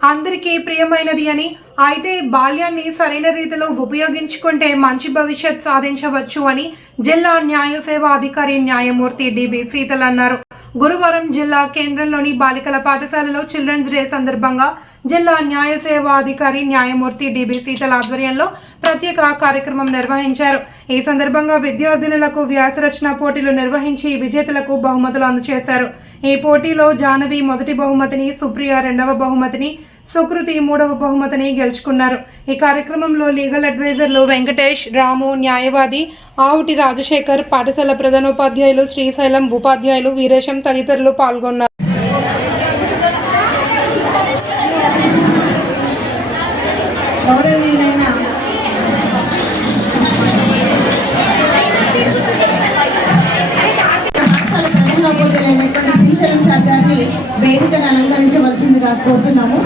అందరికీ ప్రియమైనది అని. అయితే బాల్యాన్ని సరైన రీతిలో ఉపయోగించుకుంటే మంచి భవిష్యత్ సాధించవచ్చు అని జిల్లా న్యాయ సేవా అధికారి న్యాయమూర్తి డిబి సీతల్ అన్నారు. గురువారం జిల్లా కేంద్రంలోని బాలికల పాఠశాలలో చిల్డ్రన్స్ డే సందర్భంగా జిల్లా న్యాయ సేవా అధికారి న్యాయమూర్తి డిబి సీతల ఆధ్వర్యంలో ప్రత్యేక కార్యక్రమం నిర్వహించారు. ఈ సందర్భంగా విద్యార్థినులకు వ్యాసరచన పోటీలు నిర్వహించి విజేతలకు బహుమతులు అందజేశారు. ఈ పోటీలో జానవి మొదటి బహుమతిని సుప్రియ రెండవ బహుమతిని సుకృతి మూడవ బహుమతిని గెలుచుకున్నారు. ఈ కార్యక్రమంలో లీగల్ అడ్వైజర్లు వెంకటేష్ రాము న్యాయవాది ఆవుటి రాజశేఖర్ పాఠశాల ప్రధానోపాధ్యాయులు శ్రీశైలం ఉపాధ్యాయులు వీరేశం తదితరులు పాల్గొన్నారు. గౌరవ వేదికను అలంకరించవలసిందిగా కోరుతున్నాము.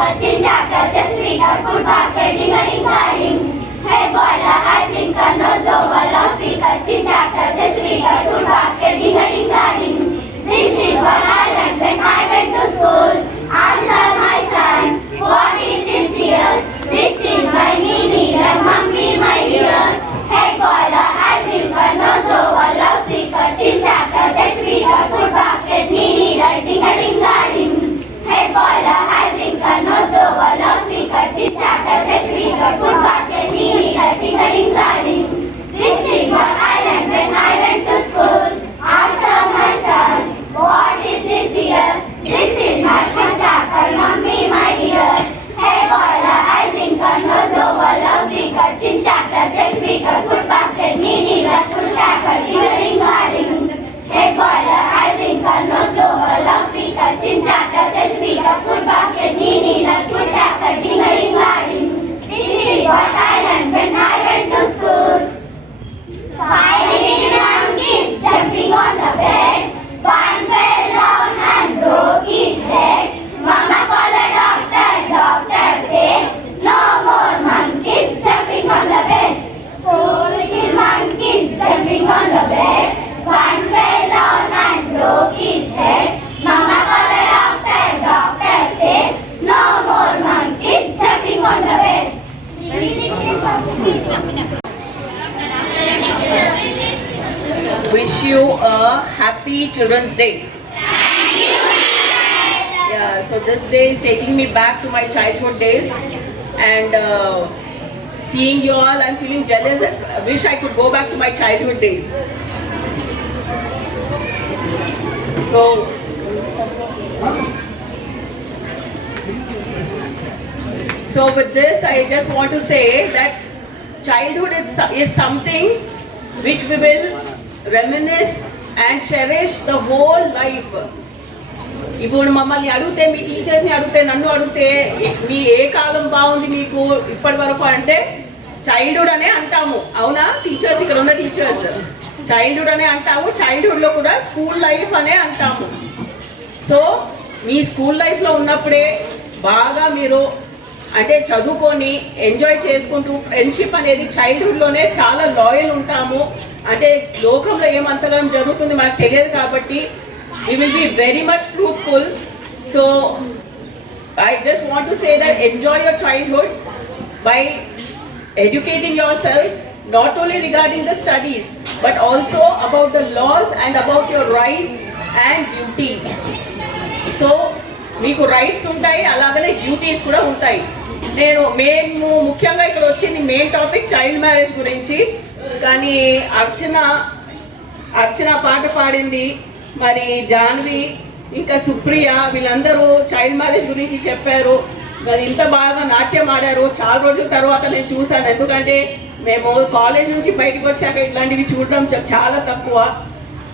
Punching jack, touches feet, outfit basket, ding a ding a ding. Hey boiler, I blinker, nose blower, loudspeaker, chin jack, touches feet, outfit basket, ding a ding a ding. This is what I learned when I went to school. Answer my son, what is this dear? This is my mini, the mummy, my dear. Hey boiler, I blinker, nose blower, loudspeaker, chin jack, touches feet, outfit basket, mini, ding a ding a ding. Hey boiler. Children's Day. Yeah, so this day is taking me back to my childhood days and uh, seeing you all, I'm feeling jealous. I wish I could go back to my childhood days. So, so with this, I just want to say that childhood is, is something which we will reminisce and cherish the whole life ఇప్పుడు మమ్మల్ని అడిగితే మీ టీచర్స్ని అడిగితే నన్ను అడిగితే మీ ఏ కాలం బాగుంది మీకు ఇప్పటి వరకు అంటే చైల్డ్హుడ్ అనే అంటాము. అవునా? టీచర్స్ ఇక్కడ ఉన్న టీచర్స్ చైల్డ్హుడ్ అనే అంటాము. చైల్డ్హుడ్లో కూడా స్కూల్ లైఫ్ అనే అంటాము. సో మీ స్కూల్ లైఫ్లో ఉన్నప్పుడే బాగా మీరు అంటే చదువుకొని ఎంజాయ్ చేసుకుంటూ ఫ్రెండ్షిప్ అనేది చైల్డ్హుడ్లోనే చాలా లాయల్ ఉంటాము. అంటే లోకంలో ఏమంతలం జరుగుతుంది మనకు తెలియదు కాబట్టి we will be very much truthful so I just want to say that enjoy your childhood by educating yourself not only regarding the studies but also about the laws and about your rights and duties so మీకు rights ఉంటాయి అలాగనే duties కూడా ఉంటాయి. నేను మేము ముఖ్యంగా ఇక్కడ వచ్చింది మెయిన్ టాపిక్ చైల్డ్ మ్యారేజ్ గురించి. కానీ అర్చన అర్చన పాట పాడింది. మరి జాన్వి ఇంకా సుప్రియ వీళ్ళందరూ చైల్డ్ మ్యారేజ్ గురించి చెప్పారు. మరి ఇంత బాగా నాట్యం ఆడారు. చాలా రోజుల తర్వాత నేను చూశాను. ఎందుకంటే మేము కాలేజ్ నుంచి బయటకు వచ్చాక ఇట్లాంటివి చూడడం చాలా తక్కువ.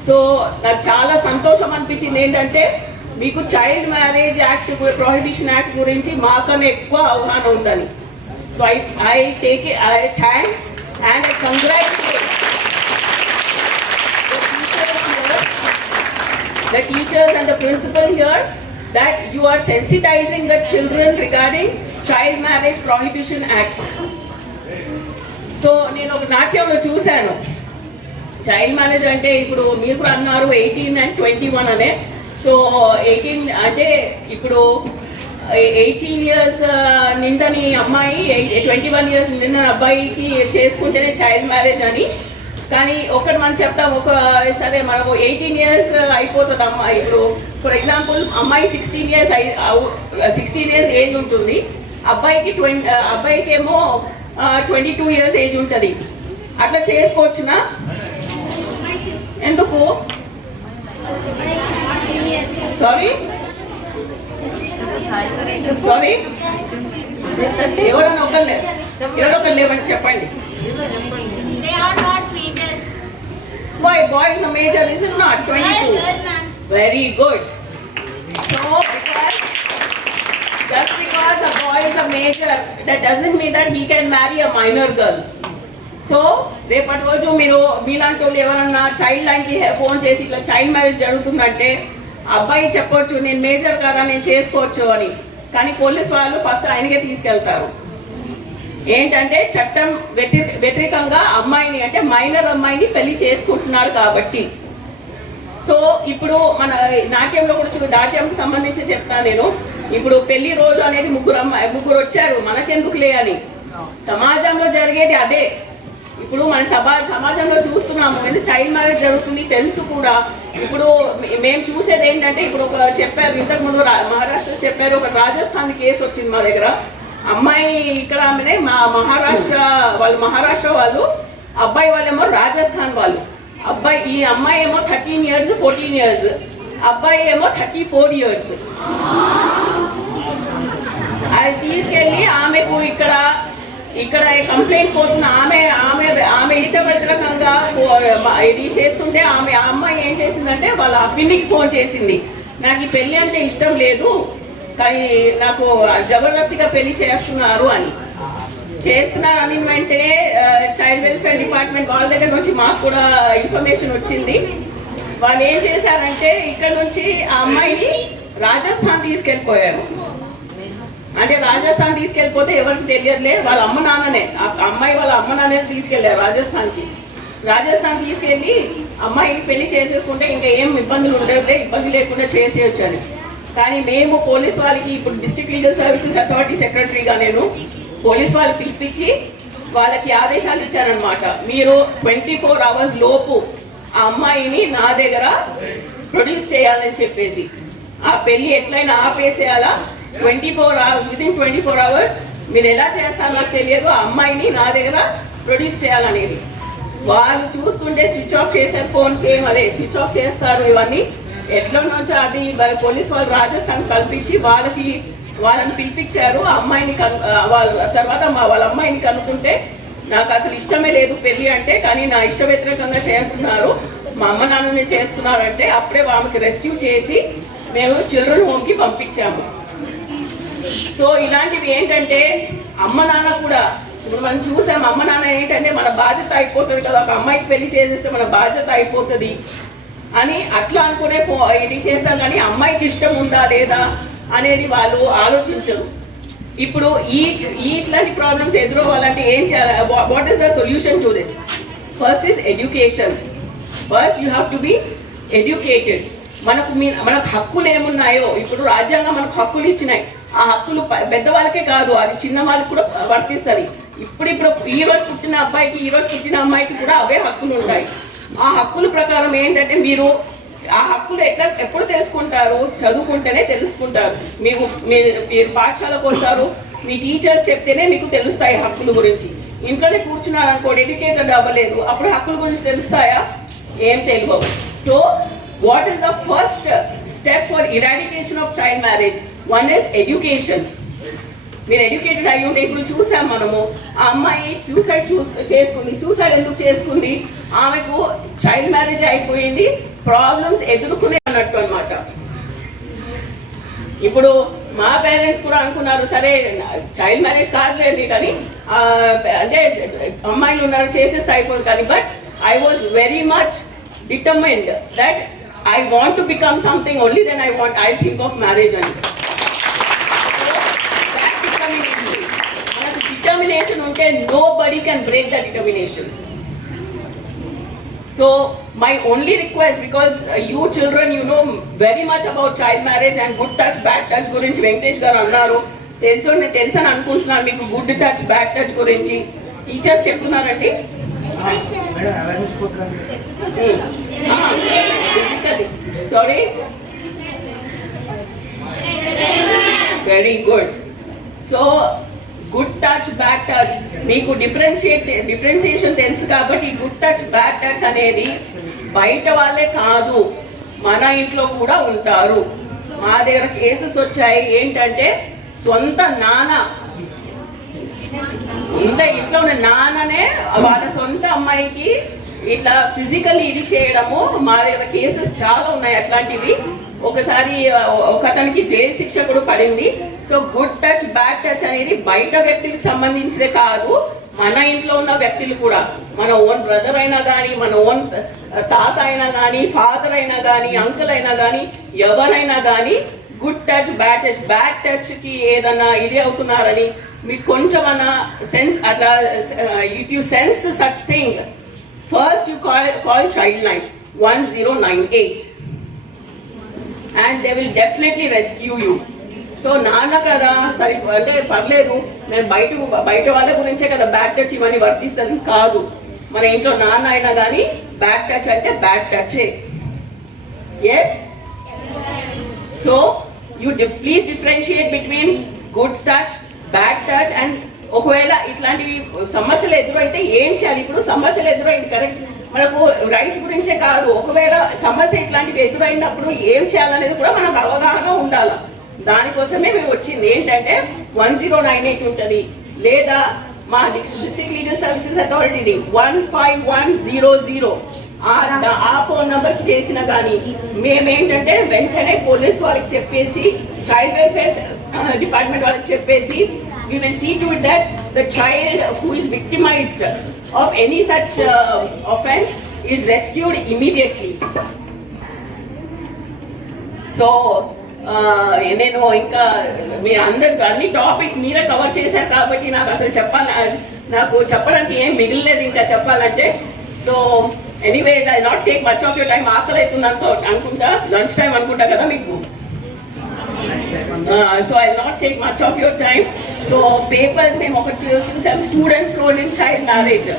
సో నాకు చాలా సంతోషం అనిపించింది. ఏంటంటే మీకు child marriage act prohibition act గురించి మాకన్నా ఎక్కువ అవగాహన ఉందని. So I I take I thank and I congratulate the teachers and the principal here that you are sensitizing the children regarding child marriage prohibition act. So నేను ఒక నాట్యంలో చూశాను. Child marriage అంటే ఇప్పుడు మీరు కూడా అన్నారు ఎయిటీన్ అండ్ ట్వంటీ వన్ అనే. So eighteen అంటే ఇప్పుడు ఎయిటీన్ ఇయర్స్ నిండని అమ్మాయి ట్వంటీ వన్ ఇయర్స్ నిండిన అబ్బాయికి చేసుకుంటేనే చైల్డ్ మ్యారేజ్ అని కానీ ఒకటి మనం చెప్తాం ఒక సరే మనము ఎయిటీన్ ఇయర్స్ అయిపోతుంది అమ్మాయి ఇప్పుడు. ఫర్ ఎగ్జాంపుల్ అమ్మాయి sixteen years sixteen years age ఉంటుంది. అబ్బాయికి ట్వంటీ అబ్బాయికి ఏమో ట్వంటీ టూ ఇయర్స్ ఏజ్ ఉంటుంది. అట్లా చేసుకోవచ్చునా? ఎందుకు? సారీ సారీ ఎవరన్నా ఒకరు ఎవరొకరు ఒకరు లేవని చెప్పండి They are not majors. Why boys are major is it not? I am 22. girl, ma'am. Very good. So because just because a boy is a major, that doesn't mean that he can marry a minor girl. So రేపటి రోజు మీరు మీలాంటి వాళ్ళు ఎవరన్నా child లైన్కి phone చేసి ఇట్లా child marriage జరుగుతుందంటే అబ్బాయి చెప్పొచ్చు నేను మేజర్ కదా నేను చేసుకోవచ్చు అని కానీ పోలీస్ వాళ్ళు ఫస్ట్ ఆయనకే తీసుకెళ్తారు ఏంటంటే చట్టం వ్యతి వ్యతిరేకంగా అమ్మాయిని అంటే మైనర్ అమ్మాయిని పెళ్ళి చేసుకుంటున్నారు కాబట్టి. సో ఇప్పుడు మన నాట్యంలో కూడా నాట్యంకి సంబంధించి చెప్తాను నేను. ఇప్పుడు పెళ్ళి రోజు అనేది ముగ్గురు అమ్మాయి ముగ్గురు వచ్చారు. మనకెందుకులే అని. సమాజంలో జరిగేది అదే. ఇప్పుడు మన సభ సమాజంలో చూస్తున్నాము. ఎందుకు చైల్డ్ మ్యారేజ్ జరుగుతుంది. తెలుసు కూడా. ఇప్పుడు మేము చూసేది ఏంటంటే ఇప్పుడు ఒక చెప్పారు ఇంతకుముందు రా- మహారాష్ట్ర చెప్పారు. ఒక రాజస్థాన్ కేసు వచ్చింది మా దగ్గర. అమ్మాయి ఇక్కడ ఆమెనే మా మహారాష్ట్ర వాళ్ళు మహారాష్ట్ర వాళ్ళు అబ్బాయి వాళ్ళేమో రాజస్థాన్ వాళ్ళు. అబ్బాయి ఈ అమ్మాయి ఏమో థర్టీన్ ఇయర్స్ ఫోర్టీన్ ఇయర్స్ అబ్బాయి ఏమో థర్టీ ఫోర్ ఇయర్స్ అది తీసుకెళ్ళి ఆమెకు ఇక్కడ ఇక్కడ కంప్లైంట్ పోతున్న ఆమె ఆమె ఆమె ఇష్టవ్యతిరేకంగా ఇది చేస్తుంటే ఆమె ఆ అమ్మాయి ఏం చేసిందంటే వాళ్ళ పిన్నికి ఫోన్ చేసింది. నాకు ఈ పెళ్ళి అంటే ఇష్టం లేదు. కానీ నాకు జబర్దస్తిగా పెళ్ళి చేస్తున్నారు అని. చేస్తున్నారు అని వెంటనే చైల్డ్ వెల్ఫేర్ డిపార్ట్మెంట్ వాళ్ళ దగ్గర నుంచి మాకు కూడా ఇన్ఫర్మేషన్ వచ్చింది. వాళ్ళు ఏం చేశారంటే ఇక్కడ నుంచి ఆ అమ్మాయిని రాజస్థాన్ తీసుకెళ్ళిపోయారు. అంటే రాజస్థాన్ తీసుకెళ్ళిపోతే ఎవరికి తెలియదులే వాళ్ళ అమ్మ నాన్ననే. ఆ అమ్మాయి వాళ్ళ అమ్మ నాన్నే తీసుకెళ్ళారు రాజస్థాన్కి. రాజస్థాన్ తీసుకెళ్ళి అమ్మాయి పెళ్ళి చేసేసుకుంటే ఇంకా ఏం ఇబ్బందులు ఉండదులే ఇబ్బంది లేకుండా చేసేయచ్చు అని కానీ మేము పోలీస్ వాళ్ళకి ఇప్పుడు డిస్ట్రిక్ట్ లీగల్ సర్వీసెస్ అథారిటీ సెక్రటరీగా నేను పోలీస్ వాళ్ళు పిలిపించి వాళ్ళకి ఆదేశాలు ఇచ్చారనమాట మీరు ట్వంటీ ఫోర్ అవర్స్ లోపు ఆ అమ్మాయిని నా దగ్గర ప్రొడ్యూస్ చేయాలని చెప్పేసి. ఆ పెళ్ళి ఎట్లయినా ఆపేసేయాలా? Twenty four hours within twenty four hours మీరు ఎలా చేస్తారో నాకు తెలియదు. ఆ అమ్మాయిని నా దగ్గర ప్రొడ్యూస్ చేయాలనేది. వాళ్ళు చూస్తుంటే స్విచ్ ఆఫ్ చేశారు ఫోన్ సేమ్ అదే. స్విచ్ ఆఫ్ చేస్తారు ఇవన్నీ. ఎట్లా నుంచో అది? వాళ్ళ పోలీస్ వాళ్ళు రాజస్థాన్ కల్పించి వాళ్ళకి వాళ్ళని పిలిపించారు. ఆ అమ్మాయిని కను వాళ్ళ తర్వాత మా వాళ్ళ అమ్మాయిని కనుక్కుంటే నాకు అసలు ఇష్టమే లేదు పెళ్ళి అంటే కానీ నా ఇష్ట వ్యతిరేకంగా చేస్తున్నారు. మా అమ్మ నాన్నని చేస్తున్నారంటే అప్పుడే ఆమెకి రెస్క్యూ చేసి మేము చిల్డ్రన్ హోమ్కి పంపించాము. సో ఇలాంటివి ఏంటంటే అమ్మ నాన్న కూడా ఇప్పుడు మనం చూసాం అమ్మ నాన్న ఏంటంటే మన బాధ్యత అయిపోతుంది కదా. ఒక అమ్మాయికి పెళ్ళి చేసేస్తే మన బాధ్యత అయిపోతుంది. అని అట్లా అనుకునే ఫో ఇది చేస్తాం కానీ అమ్మాయికి ఇష్టం ఉందా లేదా అనేది వాళ్ళు ఆలోచించరు. ఇప్పుడు ఈ ఇట్లాంటి ప్రాబ్లమ్స్ ఎదురవ్వాలంటే ఏం చేయాలి? What is the solution to this first is education first you have to be educated మనకు మీ మనకు హక్కులు ఏమున్నాయో? ఇప్పుడు రాజ్యాంగం మనకు హక్కులు ఇచ్చినాయి. ఆ హక్కులు పెద్దవాళ్ళకే కాదు. అది చిన్న వాళ్ళకి కూడా వర్తిస్తుంది. ఇప్పుడు ఇప్పుడు ఈ రోజు పుట్టిన అబ్బాయికి ఈ రోజు పుట్టిన అమ్మాయికి కూడా అవే హక్కులు ఉంటాయి. ఆ హక్కుల ప్రకారం ఏంటంటే మీరు ఆ హక్కులు ఎట్లా ఎప్పుడు తెలుసుకుంటారు? చదువుకుంటేనే తెలుసుకుంటారు. మీకు మీరు మీరు పాఠశాలకు వస్తారు. మీ టీచర్స్ చెప్తేనే మీకు తెలుస్తాయి హక్కుల గురించి. ఇంట్లోనే కూర్చున్నారు అనుకోండి ఎడ్యుకేటెడ్ అవ్వలేదు. అప్పుడు హక్కుల గురించి తెలుస్తాయా? ఏం తెలియవు. So what is the first step for eradication of child marriage one is education మీరు ఎడ్యుకేటెడ్ అయ్యి ఉంటే ఇప్పుడు చూసాం మనము. ఆ అమ్మాయి సూసైడ్ చూసు చేసుకుంది. సూసైడ్ ఎందుకు చేసుకుంది? ఆమెకు చైల్డ్ మ్యారేజ్ అయిపోయింది ప్రాబ్లమ్స్ ఎదుర్కొనే అన్నట్టు అనమాట ఇప్పుడు మా పేరెంట్స్ కూడా అనుకున్నారు సరే చైల్డ్ మ్యారేజ్ కాదులేండి కానీ అంటే అమ్మాయిలు ఉన్నారు చేసేస్తే అయిపోదు కానీ but I was very much determined that I want to become something only then I want I think of marriage అని. మనకు డిటర్మినేషన్ ఉంటే nobody can break the determination so my only request because you children you know very much about child marriage and good touch bad touch గురించి వెంకటేష్ గారు అన్నారు. తెలుసు నేను తెలుసు అని అనుకుంటున్నాను మీకు గుడ్ టచ్ బ్యాడ్ టచ్ గురించి. టీచర్స్ చెప్తున్నారండి? Sorry very good so good touch bad touch. మీకు డిఫరెన్షియేట్ డిఫరెన్షియేషన్ తెలుసు కాబట్టి గుడ్ టచ్ బ్యాడ్ టచ్ అనేది బయట వాళ్ళే కాదు. మన ఇంట్లో కూడా ఉంటారు. మా దగ్గర కేసెస్ వచ్చాయి. ఏంటంటే సొంత నాన్న. ఇంత ఇంట్లో ఉన్న నాన్ననే వాళ్ళ సొంత అమ్మాయికి ఇట్లా ఫిజికల్ ఇది చేయడము మా దగ్గర కేసెస్ చాలా ఉన్నాయి అట్లాంటివి. ఒకసారి ఒక అతనికి జైలు శిక్ష కూడా పడింది. So good touch bad touch అనేది బయట వ్యక్తులకు సంబంధించిదే కాదు మన ఇంట్లో ఉన్న వ్యక్తులు కూడా. మన ఓన్ బ్రదర్ అయినా కానీ మన ఓన్ తాత అయినా కానీ ఫాదర్ అయినా కానీ అంకుల్ అయినా కానీ ఎవరైనా కానీ good touch bad touch bad టచ్కి ఏదన్నా ఇది అవుతున్నారని మీకు కొంచెం అన్న సెన్స్ అట్లా if you sense such thing first you call call child line one zero nine eight. And they will definitely rescue you so నాన్న కదా సరి అంటే పర్లేదు. నేను బయట బయట వాళ్ళ గురించే కదా బ్యాక్ టచ్ ఇవన్నీ వర్తిస్తుంది? కాదు. మన ఇంట్లో నాన్న అయినా కానీ బ్యాక్ టచ్ అంటే back టచే yes so you please differentiate between good touch bad touch and ఒకవేళ ఇట్లాంటివి సమస్యలు ఎదురైతే ఏం చేయాలి? ఇప్పుడు సమస్యలు ఎదురైంది కరెక్ట్ మనకు రైట్స్ గురించే కాదు. ఒకవేళ సమస్య ఇట్లాంటివి ఎదురైనప్పుడు ఏం చేయాలనేది కూడా మనకు అవగాహన ఉండాలి. దానికోసమే మేము వచ్చింది. ఏంటంటే వన్ జీరో నైన్ ఎయిట్ ఉంటుంది. లేదా మా district legal services అథారిటీని one five one zero zero ఆ ఫోన్ నంబర్కి చేసిన కానీ మేమేంటంటే వెంటనే పోలీస్ వాళ్ళకి చెప్పేసి చైల్డ్ వెల్ఫేర్ డిపార్ట్మెంట్ వాళ్ళకి చెప్పేసి you will see to that the child who is victimized of any such uh, offense is rescued immediately. So uh, నేను ఇంకా మీ అందరు అన్ని టాపిక్స్ మీరే కవర్ చేశారు కాబట్టి నాకు అసలు చెప్పాలి నాకు చెప్పడానికి ఏం మిగిలిలేదు ఇంకా చెప్పాలంటే so anyways I not take much of your time ఆకలి అవుతుంది అనుకో అనుకుంటా లంచ్ టైం అనుకుంటా కదా మీకు so I not take much of your time so papers మేము ఒకటి చూసాం students role in child marriage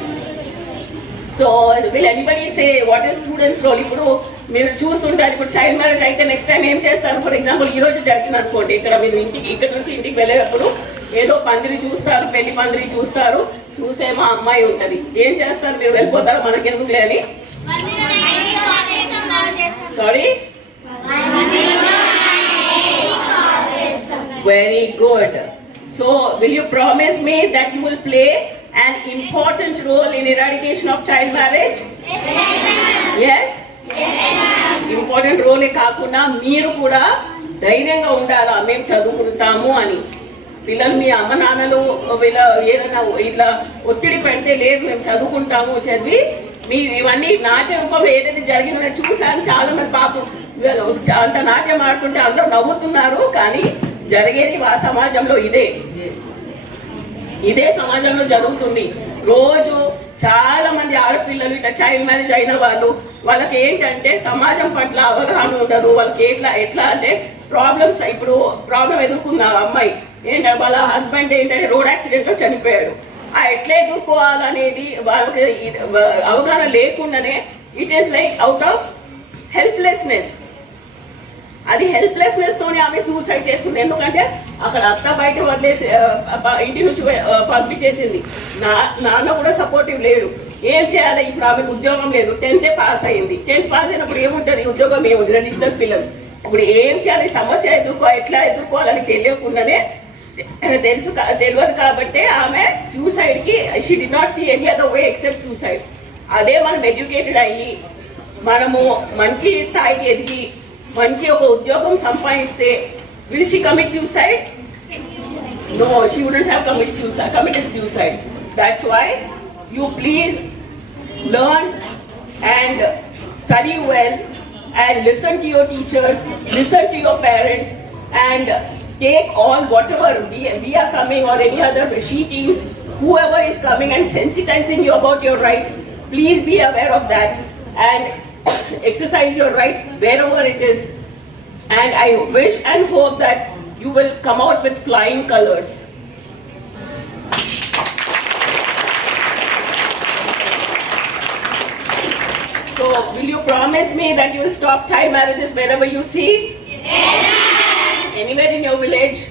so will anybody say what is students role ఇప్పుడు మీరు చూస్తుంటారు ఇప్పుడు చైల్డ్ మ్యారేజ్ అయితే నెక్స్ట్ టైం ఏం చేస్తారు? ఫర్ ఎగ్జాంపుల్ ఈ రోజు జరిగింది అనుకోండి. ఇక్కడ మీరు ఇంటికి ఇక్కడ నుంచి ఇంటికి వెళ్ళేటప్పుడు ఏదో పందిరి చూస్తారు పెళ్ళి పందిరి చూస్తారు. చూస్తే మా అమ్మాయి ఉంటది. ఏం చేస్తారు? మీరు వెళ్ళిపోతారు? మనకెందుకులే అని? Sorry Very good. So, will you promise me that you will play an important role in eradication of child marriage? Yes? Important రోలే కాకుండా మీరు కూడా ధైర్యంగా ఉండాలా మేము చదువుకుంటాము అని పిల్లలు మీ అమ్మ నాన్నలు వీళ్ళ ఏదైనా ఇట్లా ఒత్తిడి పెడితే లేదు మేము చదువుకుంటాము చదివి మీ ఇవన్నీ నాట్య రూపంలో ఏదైతే జరిగిందో చూసాను చాలా మంది పాపం అంత నాట్యం ఆడుతుంటే అందరూ నవ్వుతున్నారు కానీ జరిగేది మా సమాజంలో ఇదే. ఇదే సమాజంలో జరుగుతుంది. రోజు చాలా మంది ఆడపిల్లలు ఇట్లా చైల్డ్ మ్యారేజ్ అయిన వాళ్ళు వాళ్ళకి ఏంటంటే సమాజం పట్ల అవగాహన ఉండదు. వాళ్ళకి ఎట్లా ఎట్లా అంటే ప్రాబ్లమ్స్ ఇప్పుడు ప్రాబ్లం ఎదుర్కొన్న ఆ అమ్మాయి. ఏంటంటే వాళ్ళ హస్బెండ్ ఏంటంటే రోడ్ యాక్సిడెంట్లో చనిపోయాడు. ఆ ఎట్లా ఎదుర్కోవాలనేది వాళ్ళకి అవగాహన లేకుండానే it is like out of helplessness అది హెల్ప్లెస్నెస్ తోనే ఆమె సూసైడ్ చేసుకుంది ఎందుకంటే అక్కడ అత్త బయట వదిలేసి ఇంటి నుంచి పంపించేసింది. నా నాన్న కూడా సపోర్టివ్ లేడు. ఏం చేయాలి? ఇప్పుడు ఆమెకు ఉద్యోగం లేదు. టెన్త్ పాస్ అయింది. టెన్త్ పాస్ అయినప్పుడు ఏముంటది? ఉద్యోగం ఏముంది? రెండు ఇద్దరు పిల్లలు. ఇప్పుడు ఏం చేయాలి? సమస్య ఎదుర్కో ఎట్లా ఎదుర్కోవాలని తెలియకుండానే తెలుసు కా- తెలియదు కాబట్టి ఆమె సూసైడ్కి she did not see any other way except suicide అదే మనం ఎడ్యుకేటెడ్ అయ్యి మనము మంచి స్థాయికి ఎదిగి మంచి ఒక ఉద్యోగం సంపాదిస్తే will she commit suicide No, she wouldn't have committed suicide. Committed suicide. That's why you please learn and study well and listen to your teachers, listen to your parents, and take all whatever we, we are coming or any other she teams, whoever is coming and sensitizing you about your rights. Please be aware of that and exercise your right wherever it is. And I wish and hope that you will come out with flying colors. So, will you promise me that you will stop child marriages wherever you see? Anywhere in your village?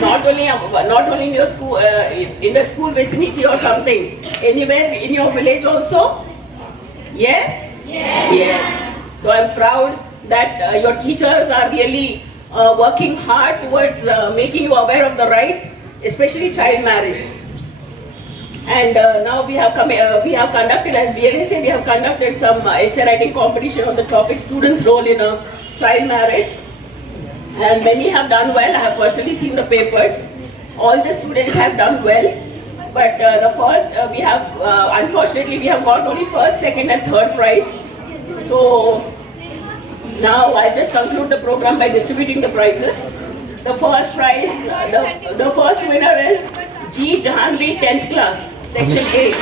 Not only, not only in your school, uh, in the school vicinity or something. Anywhere in your village also? Yes? Yes. Yes. So I'm proud that uh, your teachers are really uh, working hard towards uh, making you aware of the rights, especially child marriage. And uh, now we have come, uh, we have conducted, as DLSA, we have conducted some uh, essay writing competition on the topic students' role in a child marriage. And many have done well. I have personally seen the papers. All the students have done well. But uh, the first, uh, we have, uh, unfortunately, we have got only first, second, and third prize. So now I'll just conclude the program by distributing the prizes. The first prize, uh, the, the first winner is G. Jahanvi, 10th class, section A.